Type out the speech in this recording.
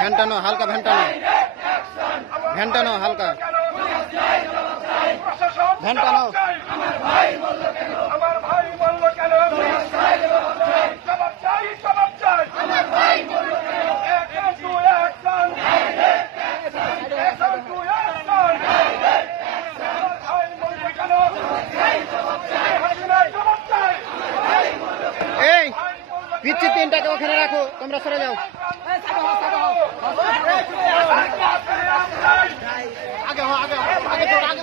ভেন্টানো হালকা ভেন্টানো। ভেন্টানো হালকা। ভেন্টানো আমার ভাই বলল কেন? ট্রেনটাকে ওখানে রাখো তোমরা সরে যাও। আগে আগে আগে আগে